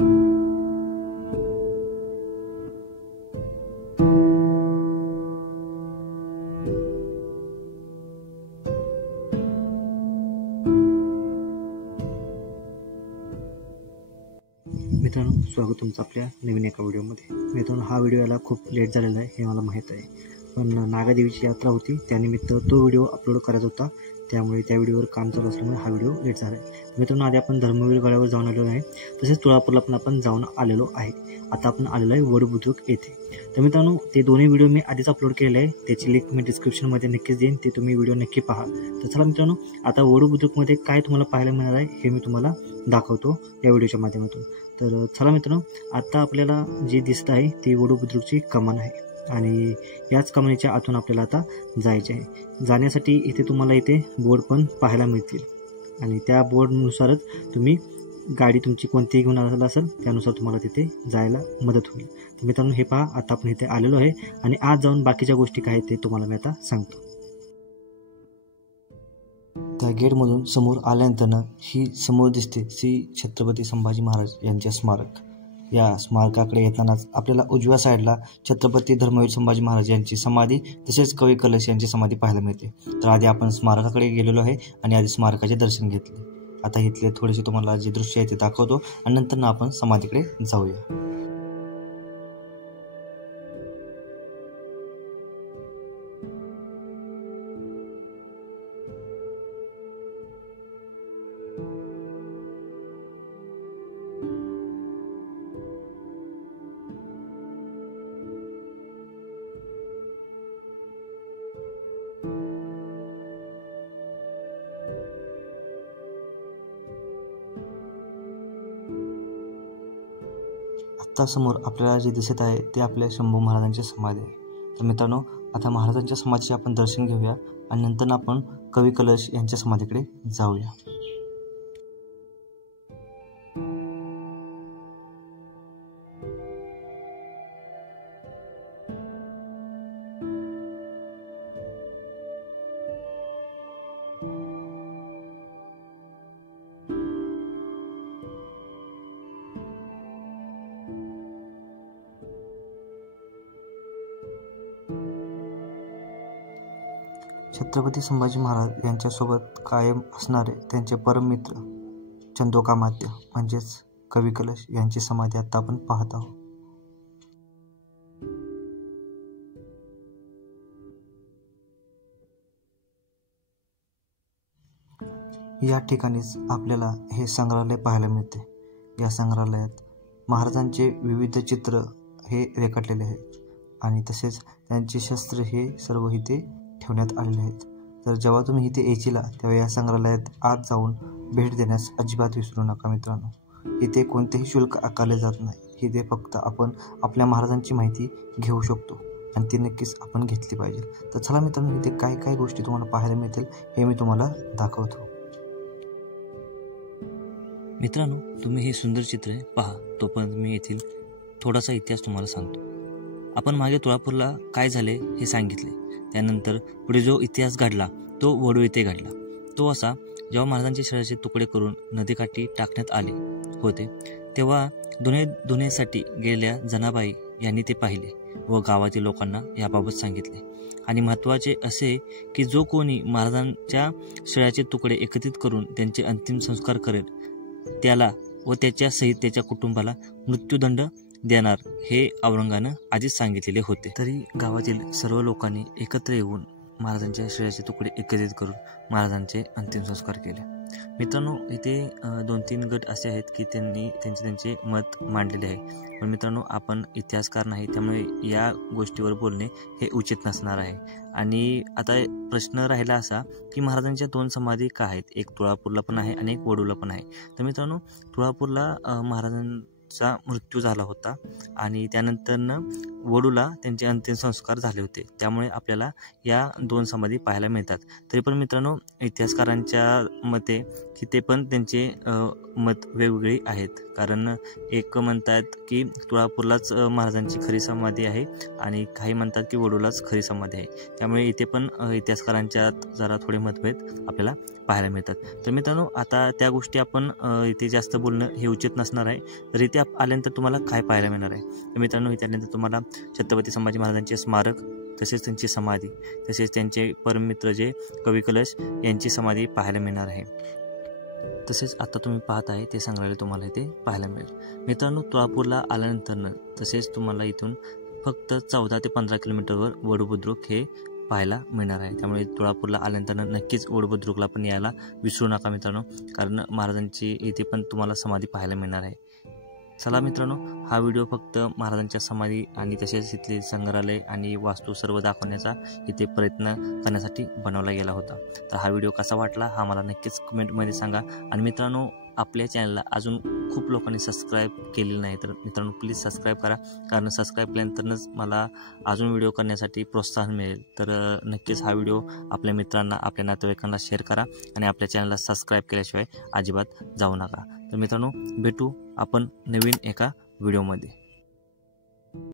मित्रांनो, स्वागत तुमचं आपल्या नवीन एका व्हिडिओमध्ये। मित्रांनो, हा व्हिडिओ याला खूप लेट झालेला आहे हे मला माहीत आहे, पण नागादेवीची यात्रा होती त्यानिमित्त तो व्हिडिओ अपलोड करायचा होता, त्यामुळे त्या व्हिडिओवर काम चालू असल्यामुळे हा व्हिडिओ लेट झाला आहे। मित्रांनो, आधी आपण धर्मवीर गडावर जाऊन आलेलो आहे, तसेच तुळापूरला पण आपण जाऊन आलेलो आहे। आता आपण आलेलो आहे वड बुद्रुक येथे। तर मित्रांनो, ते दोन्ही व्हिडिओ मी आधीच अपलोड केलेले आहे, त्याची लिंक मी डिस्क्रिप्शनमध्ये नक्कीच देईन, ते तुम्ही व्हिडिओ नक्की पहा। तर चला मित्रांनो, आता वड बुद्रुकमध्ये काय तुम्हाला पाहायला मिळणार आहे हे मी तुम्हाला दाखवतो या व्हिडिओच्या माध्यमातून। तर चला मित्रांनो, आता आपल्याला जे दिसत आहे ती वड बुद्रुकची कमान आहे आणि याच कमानीच्या आतून आपल्याला आता जायचे आहे। जाण्यासाठी इथे तुम्हाला इथे बोर्ड पण पाहायला मिळतील आणि त्या बोर्डनुसारच तुम्ही गाडी तुमची कोणतीही घेऊन आलेला असेल त्यानुसार तुम्हाला तिथे जायला मदत होईल। तर मित्रांनो, हे पहा, आता आपण इथे आलेलो आहे आणि आज जाऊन बाकीच्या गोष्टी काय ते तुम्हाला मी आता सांगतो। त्या गेटमधून समोर आल्यानंतर ही समोर दिसते श्री छत्रपती संभाजी महाराज यांचे स्मारक। या स्मारकाकडे येतानाच आपल्याला उजव्या साईडला छत्रपती धर्मवीर संभाजी महाराज यांची समाधी तसेच कवी कलश यांची समाधी पाहायला मिळते। तर आधी आपण स्मारकाकडे गेलेलो आहे आणि आधी स्मारकाचे दर्शन घेतले। आता इथले थोडेसे तुम्हाला जे दृश्य आहे ते दाखवतो आणि नंतर आपण समाधीकडे जाऊया। आत्ता समोर आपल्याला जे दिसत आहे ते आपल्या शंभू महाराजांची समाधी आहे। तर मित्रांनो, आता महाराजांच्या समाधीचे आपण दर्शन घेऊया आणि नंतर आपण कवी कलश यांच्या समाधीकडे जाऊया। छत्रपती संभाजी महाराज यांच्यासोबत कायम असणारे त्यांचे परम मित्र चंदोकामात्य म्हणजेच कवी कलश यांची समाधी आता आपण पाहत आहोत। या ठिकाणीच आपल्याला हे संग्रहालय पाहायला मिळते। या संग्रहालयात महाराजांचे विविध चित्र हे रेखाटलेले आहेत आणि तसेच त्यांचे शस्त्र हे सर्व इथे ठेवण्यात आलेले आहेत। तर जेव्हा तुम्ही इथे येशीला तेव्हा या संग्रहालयात आत जाऊन भेट देण्यास अजिबात विसरू नका मित्रांनो। इथे कोणतेही शुल्क आकारले जात नाही, इथे फक्त आपण आपल्या महाराजांची माहिती घेऊ शकतो आणि ती नक्कीच आपण घेतली पाहिजे। तर चला मित्रांनो, इथे काय काय गोष्टी तुम्हाला पाहायला मिळतील हे मी तुम्हाला दाखवतो। मित्रांनो, तुम्ही हे सुंदर चित्र पहा, तोपर्यंत मी येथील थोडासा इतिहास तुम्हाला सांगतो। आपण मागे तुळापूरला काय झाले हे सांगितले, त्यानंतर पुढे जो इतिहास घडला तो वडू येथे घडला। तो असा, जेव्हा महाराजांचे शरीराचे तुकडे करून नदीकाठी टाकण्यात आले होते तेव्हा धुण्यासाठी गेलेल्या जनाबाई यांनी ते पाहिले व गावातील लोकांना याबाबत सांगितले। आणि महत्त्वाचे असे की जो कोणी महाराजांच्या शरीराचे तुकडे एकत्रित करून त्यांचे अंतिम संस्कार करेल त्याला व त्याच्या सहित त्याच्या कुटुंबाला मृत्यूदंड देणार हे औरंगानं आधीच सांगितलेले होते। तरी गावातील सर्व लोकांनी एकत्र येऊन महाराजांच्या शरीराचे तुकडे एकत्रित करून महाराजांचे अंतिम संस्कार केले। मित्रांनो, इथे 2-3 गट असे आहेत की त्यांनी त्यांचे मत मांडलेले आहे, पण मित्रांनो आपण इतिहासकार नाही त्यामुळे या गोष्टीवर बोलणे हे उचित नसणार आहे। आणि आता प्रश्न राहिला असा की महाराजांच्या 2 समाधी का आहेत, एक तुळापूरला पण आहे आणि एक वडूला पण आहे। तर मित्रांनो, तुळापूरला महाराजांचा मृत्यू झाला होता आणि त्यानंतर वडूला त्यांचे अंतिम संस्कार झाले होते, त्यामुळे आपल्याला या 2 समाधी पाहायला मिळतात. तरी पण मित्रांनो, इतिहासकारांच्या मते की ते पण त्यांचे मत वेगवेगळी आहेत. कारण एक म्हणतात की तुळापूरलाच महाराजांची खरी समाधी आहे आणि काही म्हणतात की वडूलाच खरी समाधी आहे. त्यामुळे इथे पण इतिहासकारांच्यात जरा थोडे मतभेद आपल्याला पाहायला मिळतात. तर मित्रांनो, आता त्या गोष्टी आपण इथे जास्त बोलणं हे उचित नसणार आहे. तर इथे आल्यानंतर तुम्हाला काय पाहायला मिळणार आहे? तर मित्रांनो, इथे आल्यानंतर तुम्हाला छत्रपती संभाजी महाराजांचे स्मारक, तसेच त्यांची समाधी, तसेच त्यांचे परममित्र जे कवी कलश यांची समाधी पाहायला मिळणार आहे. तसेच आता तुम्ही पाहत आहे ते संग्रहालय तुम्हाला इथे पाहायला मिळेल. मित्रांनो, तुळापूरला आल्यानंतर तसेच तुम्हाला इथून फक्त 14 ते 15 किलोमीटरवर वडू बुद्रुक हे पाहायला मिळणार आहे. त्यामुळे तुळापूरला आल्यानंतर नक्कीच वडू बुद्रुकला पण यायला विसरू नका मित्रांनो, कारण महाराजांची इथे पण तुम्हाला समाधी पाहायला मिळणार आहे. चला मित्रांनो, हा व्हिडिओ फक्त महाराजांच्या समाधी आणि तसेच इथले संग्रहालय आणि वास्तू सर्व दाखवण्याचा इथे प्रयत्न करण्यासाठी बनवला गेला होता. तर हा व्हिडिओ कसा वाटला हा मला नक्कीच कमेंटमध्ये सांगा. आणि मित्रांनो, आपल्या चॅनलला अजून खूप लोकांनी सबस्क्राईब केलेलं नाही, तर मित्रांनो प्लीज सबस्क्राईब करा, कारण सबस्क्राईब केल्यानंतरच मला अजून व्हिडिओ करण्यासाठी प्रोत्साहन मिळेल. तर नक्कीच हा व्हिडिओ आपल्या मित्रांना, आपल्या नातेवाईकांना शेअर करा आणि आपल्या चॅनलला सबस्क्राईब केल्याशिवाय अजिबात जाऊ नका. तर मित्रांनो, भेटू आपण नवीन एका व्हिडिओमध्ये.